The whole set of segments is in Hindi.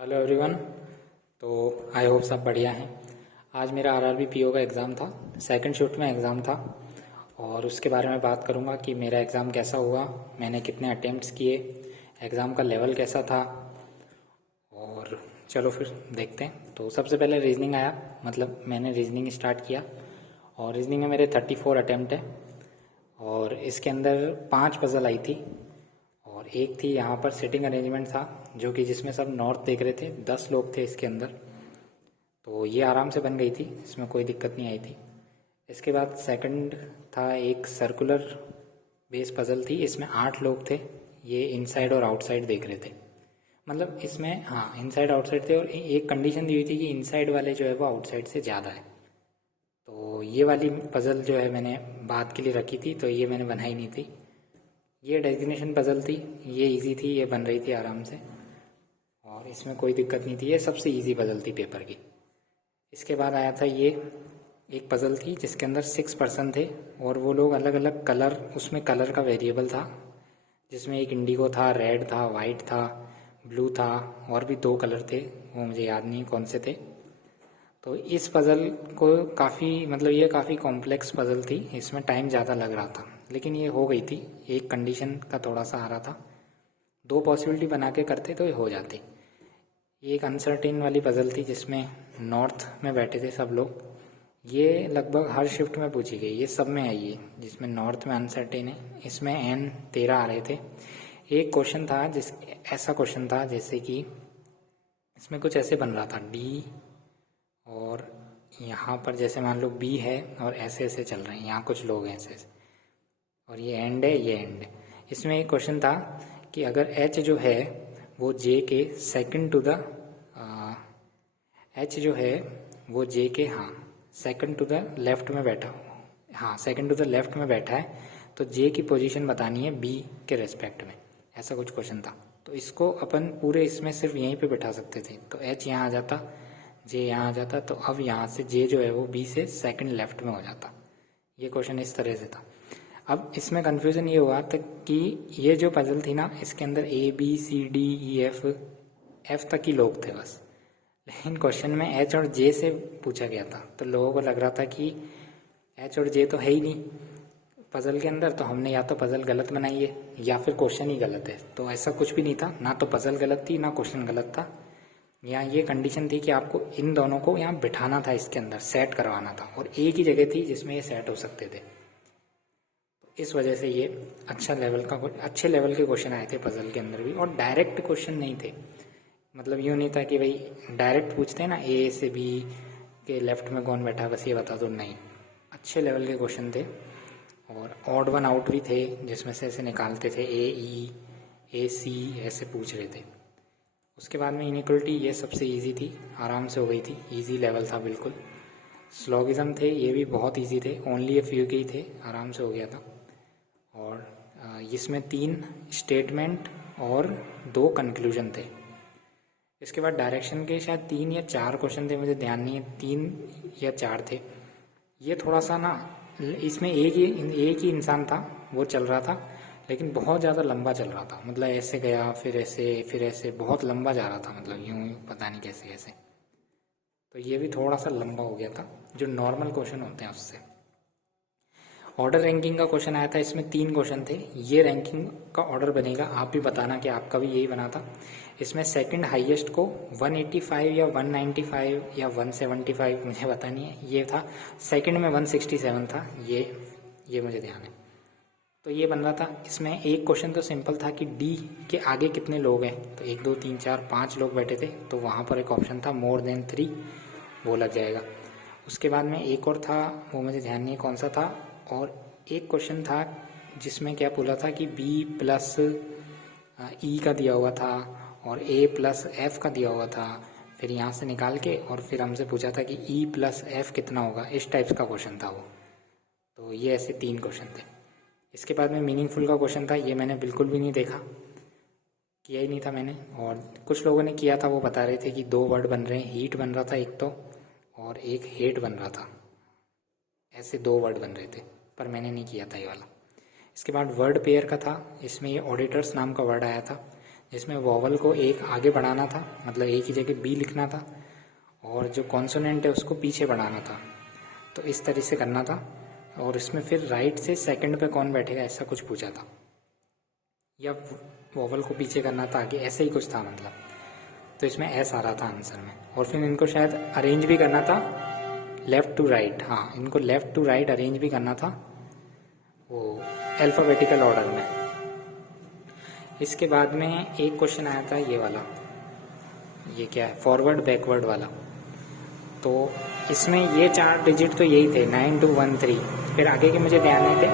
Hello everyone. तो आई होप सब बढ़िया हैं। आज मेरा आरआरबी पीओ का एग्ज़ाम था, सेकंड शिफ्ट में एग्ज़ाम था और उसके बारे में बात करूंगा कि मेरा एग्ज़ाम कैसा हुआ, मैंने कितने अटेम्प्ट्स किए, एग्ज़ाम का लेवल कैसा था। और चलो फिर देखते हैं। तो सबसे पहले रीजनिंग आया, मतलब मैंने रीजनिंग स्टार्ट किया और रीजनिंग में मेरे 34 अटेम्प्ट है और इसके अंदर 5 पज़ल आई थी और एक थी यहाँ पर सिटिंग अरेंजमेंट था जो कि जिसमें सब नॉर्थ देख रहे थे। 10 लोग थे इसके अंदर, तो ये आराम से बन गई थी, इसमें कोई दिक्कत नहीं आई थी। इसके बाद सेकंड था एक सर्कुलर बेस पज़ल थी, इसमें 8 लोग थे। ये इनसाइड और आउटसाइड देख रहे थे, मतलब इसमें हाँ इनसाइड आउटसाइड थे और एक कंडीशन दी हुई थी कि इनसाइड वाले जो है वो आउटसाइड से ज़्यादा है। तो ये वाली पज़ल जो है मैंने बाद के लिए रखी थी, तो ये मैंने बनाई नहीं थी। ये डेजिग्नेशन पज़ल थी, ये इजी थी, ये बन रही थी आराम से और इसमें कोई दिक्कत नहीं थी। ये सबसे इजी पज़ल थी पेपर की। इसके बाद आया था ये एक पज़ल थी जिसके अंदर 6 पर्सन थे और वो लोग अलग अलग कलर, उसमें कलर का वेरिएबल था जिसमें एक इंडिगो था, रेड था, वाइट था, ब्लू था और भी 2 कलर थे, वो मुझे याद नहीं कौन से थे। तो इस पज़ल को काफ़ी, मतलब ये काफ़ी कॉम्प्लेक्स पज़ल थी, इसमें टाइम ज़्यादा लग रहा था लेकिन ये हो गई थी। एक कंडीशन का थोड़ा सा आ रहा था, 2 पॉसिबिलिटी बना के करते तो ये हो जाती। ये एक अनसर्टेन वाली पज़ल थी जिसमें नॉर्थ में बैठे थे सब लोग। ये लगभग हर शिफ्ट में पूछी गई, ये सब में आई है जिसमें नॉर्थ में अनसर्टेन है। इसमें N 13 आ रहे थे। एक क्वेश्चन था जिस ऐसा क्वेश्चन था जैसे कि इसमें कुछ ऐसे बन रहा था D और यहाँ पर जैसे मान लो B है और ऐसे ऐसे चल रहे हैं, यहाँ कुछ लोग हैं ऐसे ऐसे और ये एंड है, ये एंड है। इसमें एक क्वेश्चन था कि अगर H जो है वो J के सेकंड टू द H जो है वो J के सेकंड टू द लेफ्ट में बैठा हो, सेकंड टू द लेफ्ट में बैठा है, तो J की पोजीशन बतानी है B के रेस्पेक्ट में। ऐसा कुछ क्वेश्चन था। तो इसको अपन पूरे इसमें सिर्फ यहीं पे बैठा सकते थे। तो H यहाँ आ जाता, J यहाँ आ जाता, तो अब यहाँ से J जो है वो B से सेकंड लेफ्ट में हो जाता। ये क्वेश्चन इस तरह से था। अब इसमें कन्फ्यूज़न ये हुआ था कि ये जो पज़ल थी ना, इसके अंदर ABCDEF F तक ही लोग थे बस, लेकिन क्वेश्चन में H और J से पूछा गया था। तो लोगों को लग रहा था कि H और J तो है ही नहीं पज़ल के अंदर, तो हमने या तो पज़ल गलत बनाई है या फिर क्वेश्चन ही गलत है। तो ऐसा कुछ भी नहीं था, ना तो पज़ल गलत थी ना क्वेश्चन गलत था। यहाँ ये कंडीशन थी कि आपको इन दोनों को यहाँ बिठाना था, इसके अंदर सेट करवाना था और एक ही जगह थी जिसमें ये सेट हो सकते थे। इस वजह से ये अच्छे लेवल के क्वेश्चन आए थे पज़ल के अंदर भी, और डायरेक्ट क्वेश्चन नहीं थे। मतलब यूँ नहीं था कि भाई डायरेक्ट पूछते हैं ना A से B के लेफ्ट में कौन बैठा है बस ये बता दो, नहीं। अच्छे लेवल के क्वेश्चन थे और ऑड वन आउट भी थे जिसमें से ऐसे निकालते थे AE AC ऐसे पूछ रहे थे। उसके बाद में इनइक्वलिटी, ये सबसे इजी थी, आराम से हो गई थी, इजी लेवल था बिल्कुल। स्लोगिज्म थे, ये भी बहुत इजी थे, ओनली ए फ्यू के ही थे, आराम से हो गया था। और इसमें 3 स्टेटमेंट और 2 कंक्लूजन थे। इसके बाद डायरेक्शन के शायद 3 या 4 क्वेश्चन थे, मुझे ध्यान नहीं है, 3 या 4 थे। ये थोड़ा सा ना, इसमें एक ही इंसान था वो चल रहा था, लेकिन बहुत ज़्यादा लंबा चल रहा था, मतलब ऐसे गया फिर ऐसे बहुत लंबा जा रहा था, मतलब यूँ पता नहीं कैसे कैसे। तो ये भी थोड़ा सा लंबा हो गया था जो नॉर्मल क्वेश्चन होते हैं उससे। ऑर्डर रैंकिंग का क्वेश्चन आया था, इसमें 3 क्वेश्चन थे। ये रैंकिंग का ऑर्डर बनेगा, आप भी बताना कि आपका भी यही बना था। इसमें सेकंड हाईएस्ट को 185 या 195 या 175 मुझे पता नहीं है, ये था। सेकंड में 167 था, ये मुझे ध्यान है। तो ये बन रहा था। इसमें एक क्वेश्चन तो सिंपल था कि डी के आगे कितने लोग हैं, तो 1 2 3 4 5 लोग बैठे थे, तो वहाँ पर एक ऑप्शन था मोर देन 3, वो लग जाएगा। उसके बाद में एक और था, वो मुझे ध्यान नहीं है कौन सा था, और एक क्वेश्चन था जिसमें क्या बोला था कि B प्लस E का दिया हुआ था और A प्लस F का दिया हुआ था, फिर यहाँ से निकाल के और फिर हमसे पूछा था कि E प्लस F कितना होगा, इस टाइप्स का क्वेश्चन था वो। तो ये ऐसे 3 क्वेश्चन थे। इसके बाद में मीनिंगफुल का क्वेश्चन था, ये मैंने बिल्कुल भी नहीं देखा, किया ही नहीं था मैंने, और कुछ लोगों ने किया था, वो बता रहे थे कि 2 वर्ड बन रहे हैं, हीट बन रहा था एक तो, और एक हेट बन रहा था, ऐसे 2 वर्ड बन रहे थे, पर मैंने नहीं किया था ये वाला। इसके बाद वर्ड पेयर का था, इसमें ये ऑडिटर्स नाम का वर्ड आया था जिसमें वॉवल को एक आगे बढ़ाना था, मतलब एक ही जगह बी लिखना था, और जो कॉन्सोनेंट है उसको पीछे बढ़ाना था। तो इस तरह से करना था। और इसमें फिर राइट से सेकंड पे कौन बैठेगा ऐसा कुछ पूछा था, या वॉवल को पीछे करना था आगे, ऐसे ही कुछ था मतलब। तो इसमें एस आ रहा था आंसर में। और फिर इनको शायद अरेंज भी करना था लेफ़्ट टू राइट, हाँ इनको लेफ़्ट टू राइट अरेंज भी करना था वो अल्फ़ाबेटिकल ऑर्डर में। इसके बाद में एक क्वेश्चन आया था ये वाला, ये क्या है, फॉरवर्ड बैकवर्ड वाला। तो इसमें ये 4 डिजिट तो यही थे 9213, फिर आगे के मुझे ध्यान नहीं थे,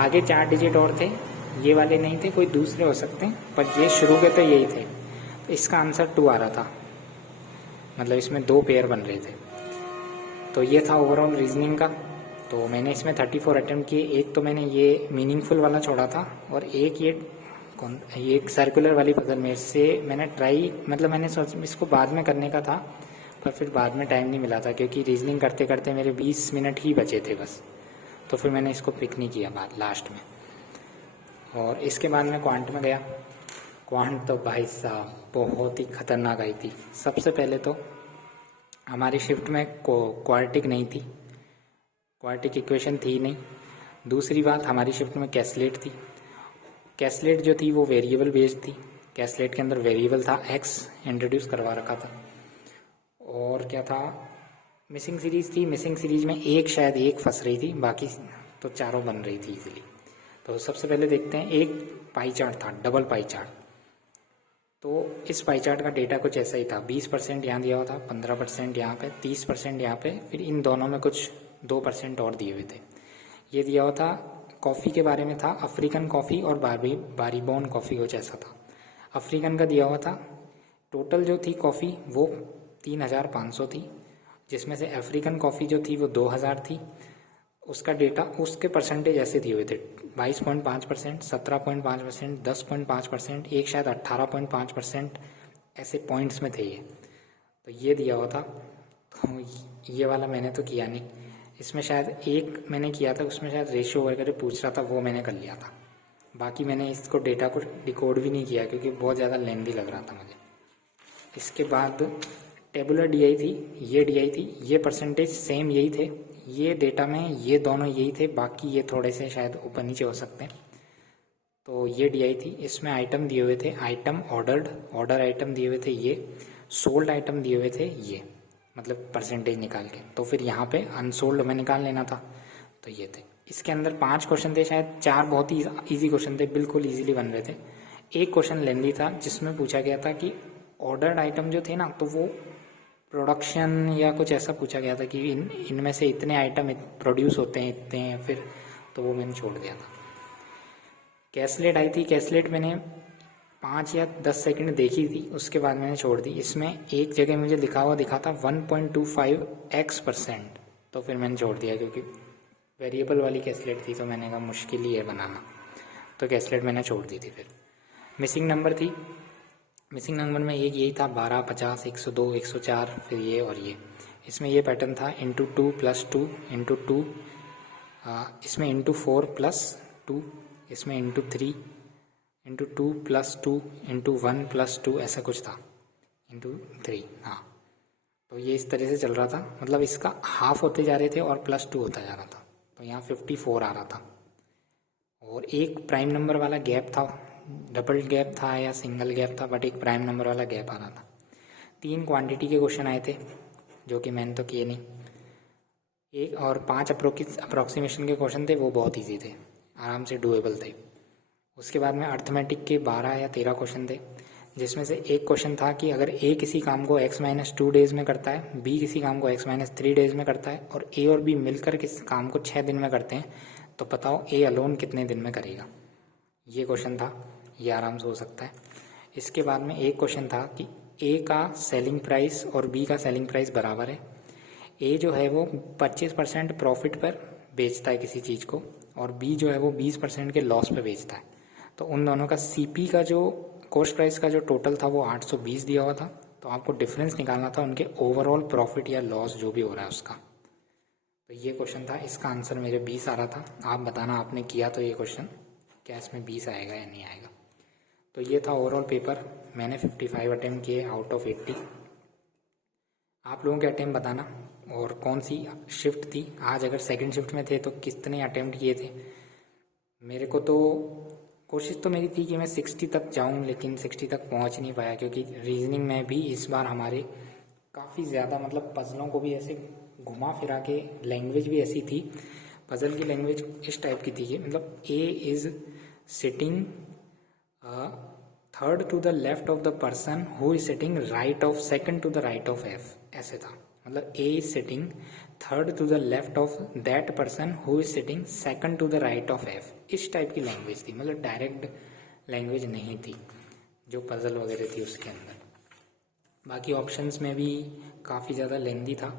आगे 4 डिजिट और थे, ये वाले नहीं थे, कोई दूसरे हो सकते हैं, पर ये शुरू के तो यही थे। तो इसका आंसर 2 आ रहा था, मतलब इसमें 2 पेयर बन रहे थे। तो ये था ओवरऑल रीजनिंग का। तो मैंने इसमें 34 अटेम्प्ट किए। एक तो मैंने ये मीनिंगफुल वाला छोड़ा था, और एक ये एक सर्कुलर वाली पजल में से मैंने ट्राई, मतलब मैंने सोच इसको बाद में करने का था, पर फिर बाद में टाइम नहीं मिला था, क्योंकि रीजनिंग करते करते मेरे 20 मिनट ही बचे थे बस। तो फिर मैंने इसको पिक नहीं किया बाद लास्ट में। और इसके बाद मैं क्वांट में गया। क्वांट तो भाई साहब बहुत ही खतरनाक आई थी। सबसे पहले तो हमारी शिफ्ट में क्वाड्रेटिक नहीं थी, क्वाड्रेटिक इक्वेशन थी नहीं। दूसरी बात, हमारी शिफ्ट में कैसलेट थी। कैसलेट जो थी वो वेरिएबल बेस्ड थी। कैसलेट के अंदर वेरिएबल था एक्स, इंट्रोड्यूस करवा रखा था। और क्या था, मिसिंग सीरीज थी। मिसिंग सीरीज में एक शायद एक फंस रही थी, बाकी तो चारों बन रही थी इजीली। तो सबसे पहले देखते हैं, एक पाई चार्ट था, डबल पाई चार्ट। तो इस पाई चार्ट का डेटा कुछ ऐसा ही था, 20% यहाँ दिया हुआ था, 15% यहाँ पे, 30% यहाँ पे, फिर इन दोनों में कुछ 2% और दिए हुए थे। ये दिया हुआ था कॉफ़ी के बारे में था, अफ्रीकन कॉफ़ी और बारीबोन कॉफ़ी कुछ ऐसा था। अफ्रीकन का दिया हुआ था, टोटल जो थी कॉफ़ी वो 3500 थी, जिसमें से अफ्रीकन कॉफ़ी जो थी वो 2000 थी। उसका डेटा, उसके परसेंटेज ऐसे दिए हुए थे, 22.5%, 17.5%, 10.5%, एक शायद 18.5%, ऐसे पॉइंट्स में थे ये। तो ये दिया हुआ था। तो ये वाला मैंने तो किया नहीं। इसमें शायद एक मैंने किया था, उसमें शायद रेशियो वगैरह पूछ रहा था, वो मैंने कर लिया था। बाकी मैंने इसको डेटा को डिकोड भी नहीं किया, क्योंकि बहुत ज़्यादा लेंथी लग रहा था मुझे। इसके बाद टेबुलर डीआई थी, ये डीआई थी, ये परसेंटेज सेम यही थे, ये डेटा में ये दोनों यही थे, बाकी ये थोड़े से शायद ऊपर नीचे हो सकते हैं। तो ये डीआई थी। इसमें आइटम दिए हुए थे, आइटम ऑर्डर आइटम दिए हुए थे, ये सोल्ड आइटम दिए हुए थे, ये मतलब परसेंटेज निकाल के। तो फिर यहाँ पे अनसोल्ड हमें निकाल लेना था। तो ये थे। इसके अंदर 5 क्वेश्चन थे, शायद 4 बहुत ही ईजी क्वेश्चन थे, बिल्कुल ईजिली बन रहे थे। एक क्वेश्चन लेंदी था, जिसमें पूछा गया था कि ऑर्डर्ड आइटम जो थे ना, तो वो प्रोडक्शन या कुछ ऐसा पूछा गया था कि इनमें से इतने आइटम प्रोड्यूस होते हैं, इतने हैं, फिर तो वो मैंने छोड़ दिया था। कैसलेट आई थी, कैसलेट मैंने 5 या 10 सेकंड देखी थी, उसके बाद मैंने छोड़ दी। इसमें एक जगह मुझे लिखा हुआ दिखा था 1.25x%, तो फिर मैंने छोड़ दिया, क्योंकि वेरिएबल वाली कैसलेट थी, तो मैंने कहा मुश्किल ही है बनाना, तो कैसलेट मैंने छोड़ दी थी। फिर मिसिंग नंबर थी, मिसिंग नंबर में एक यही था 12, 50, 102, 104, फिर ये और ये। इसमें ये पैटर्न था ×2 + 2 × 2, इसमें ×4 + 2, इसमें ×3 × 2 + 2 × 1 + 2, ऐसा कुछ था, ×3, हाँ। तो ये इस तरह से चल रहा था, मतलब इसका हाफ होते जा रहे थे और +2 होता जा रहा था। तो यहाँ 54 आ रहा था। और एक प्राइम नंबर वाला गैप था, डबल गैप था या सिंगल गैप था, बट एक प्राइम नंबर वाला गैप आ रहा था। 3 क्वांटिटी के क्वेश्चन आए थे, जो कि मैंने तो किए नहीं। एक और 5 अप्रोक्सीमेशन के क्वेश्चन थे, वो बहुत इजी थे, आराम से डुएबल थे। उसके बाद में अर्थमेटिक के 12 या 13 क्वेश्चन थे, जिसमें से एक क्वेश्चन था कि अगर ए किसी काम को x-2 डेज में करता है, बी किसी काम को x-3 डेज में करता है, और ए और बी मिलकर किस काम को 6 दिन में करते हैं, तो बताओ ए अलोन कितने दिन में करेगा। ये क्वेश्चन था, ये आराम से हो सकता है। इसके बाद में एक क्वेश्चन था कि ए का सेलिंग प्राइस और बी का सेलिंग प्राइस बराबर है। ए जो है वो 25% प्रॉफिट पर बेचता है किसी चीज़ को, और बी जो है वो 20% के लॉस पे बेचता है। तो उन दोनों का सीपी का जो कॉस्ट प्राइस का जो टोटल था वो 820 दिया हुआ था। तो आपको डिफरेंस निकालना था उनके ओवरऑल प्रॉफिट या लॉस जो भी हो रहा है उसका। तो ये क्वेश्चन था, इसका आंसर मेरे 20 आ रहा था। आप बताना आपने किया तो ये क्वेश्चन क्या इसमें 20 आएगा या नहीं आएगा। तो ये था ओवरऑल पेपर। मैंने 55 अटेम्प्ट किए आउट ऑफ 80। आप लोगों के अटेम्प्ट बताना और कौन सी शिफ्ट थी। आज अगर सेकंड शिफ्ट में थे तो कितने अटेम्प्ट किए थे। मेरे को तो कोशिश तो मेरी थी कि मैं 60 तक जाऊं, लेकिन 60 तक पहुंच नहीं पाया, क्योंकि रीजनिंग में भी इस बार हमारे काफ़ी ज़्यादा मतलब पजलों को भी ऐसे घुमा फिरा के, लैंग्वेज भी ऐसी थी, पजल की लैंग्वेज इस टाइप की थी कि मतलब A is sitting third to the left of the person who is sitting right of second to the right of F, ऐसे था। मतलब A is sitting third to the left of that person who is sitting second to the right of F, इस टाइप की लैंग्वेज थी। मतलब डायरेक्ट लैंग्वेज नहीं थी जो पजल वगैरह थी उसके अंदर। बाकी ऑप्शंस में भी काफ़ी ज़्यादा लेंदी था।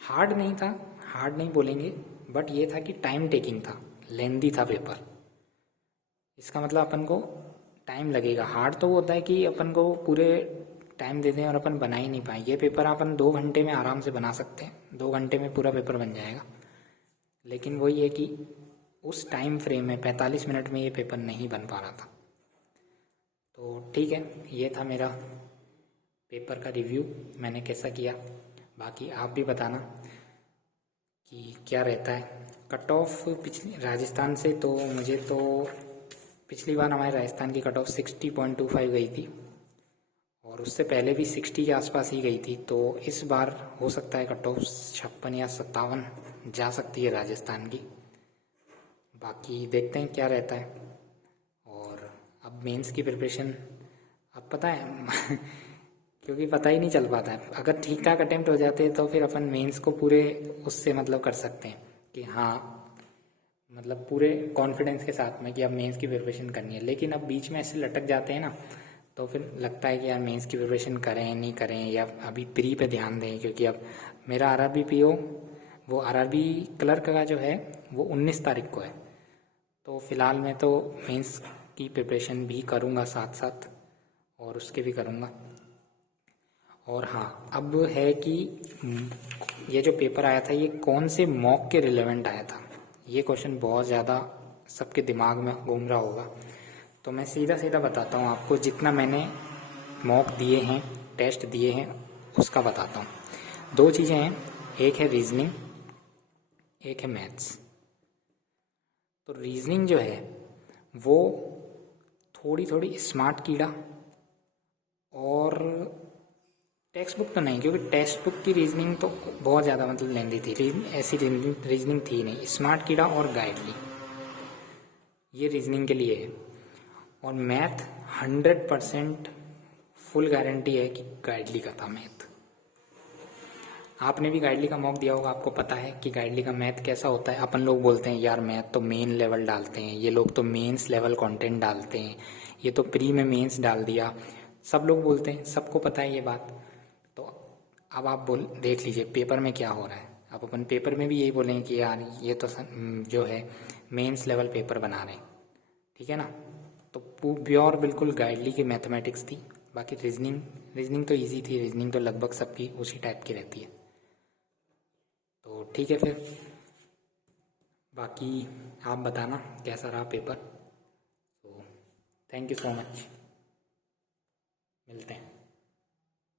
हार्ड नहीं था, हार्ड नहीं बोलेंगे, बट ये था कि टाइम टेकिंग था, लेंदी था पेपर। इसका मतलब अपन को टाइम लगेगा। हार्ड तो वो होता है कि अपन को पूरे टाइम दे दें और अपन बना ही नहीं पाए। ये पेपर अपन 2 घंटे में आराम से बना सकते हैं, 2 घंटे में पूरा पेपर बन जाएगा। लेकिन वही है कि उस टाइम फ्रेम में 45 मिनट में ये पेपर नहीं बन पा रहा था। तो ठीक है, ये था मेरा पेपर का रिव्यू, मैंने कैसा किया। बाकी आप भी बताना कि क्या रहता है। कट ऑफ पिछली राजस्थान से तो मुझे तो पिछली बार हमारे राजस्थान की कट ऑफ 60.25 गई थी और उससे पहले भी 60 के आसपास ही गई थी। तो इस बार हो सकता है कट ऑफ 56 या 57 जा सकती है राजस्थान की। बाकी देखते हैं क्या रहता है। और अब मेंस की प्रिपरेशन अब पता है क्योंकि पता ही नहीं चल पाता है। अगर ठीक ठाक अटेम्प्ट हो जाते हैं तो फिर अपन मेंस को पूरे उससे मतलब कर सकते हैं कि हाँ, मतलब पूरे कॉन्फिडेंस के साथ में कि अब मेंस की प्रिपरेशन करनी है। लेकिन अब बीच में ऐसे लटक जाते हैं ना, तो फिर लगता है कि यार मेंस की प्रिपरेशन करें नहीं करें, या अभी प्री पे ध्यान दें। क्योंकि अब मेरा आरआरबी पीओ, वो आरआरबी क्लर्क का जो है वो 19 तारीख को है। तो फ़िलहाल मैं तो मेंस की प्रिपरेशन भी करूँगा साथ साथ, और उसके भी करूँगा। और हाँ, अब है कि ये जो पेपर आया था ये कौन से मॉक के रिलेवेंट आया था, ये क्वेश्चन बहुत ज़्यादा सबके दिमाग में घूम रहा होगा। तो मैं सीधा सीधा बताता हूँ आपको, जितना मैंने मॉक दिए हैं, टेस्ट दिए हैं, उसका बताता हूँ। 2 चीज़ें हैं, एक है रीजनिंग, एक है मैथ्स। तो रीजनिंग जो है वो थोड़ी थोड़ी स्मार्ट कीड़ा, और टेक्स्ट बुक तो नहीं, क्योंकि टेक्स्ट बुक की रीजनिंग तो बहुत ज़्यादा मतलब लेंदी थी। ऐसी रीजनिंग थी नहीं। स्मार्ट कीड़ा और गाइडली, ये रीजनिंग के लिए है। और मैथ 100% फुल गारंटी है कि गाइडली का था मैथ। आपने भी गाइडली का मॉक दिया होगा, आपको पता है कि गाइडली का मैथ कैसा होता है। अपन लोग बोलते हैं यार मैथ तो मेन लेवल डालते हैं, ये लोग तो मेंस लेवल कंटेंट डालते हैं, ये तो प्री में मेंस डाल दिया, सब लोग बोलते हैं, सबको पता है ये बात। तो अब आप देख लीजिए पेपर में क्या हो रहा है। अब अपन पेपर में भी यही बोलेंगे कि यार ये तो जो है मेंस लेवल पेपर बना रहे हैं, ठीक है ना। तो प्योर बिल्कुल गाइडली की मैथमेटिक्स थी। बाकी रीजनिंग तो इजी थी, रीजनिंग तो लगभग सबकी उसी टाइप की रहती है। तो ठीक है फिर, बाकी आप बताना कैसा रहा पेपर। तो थैंक यू सो मच, मिलते हैं।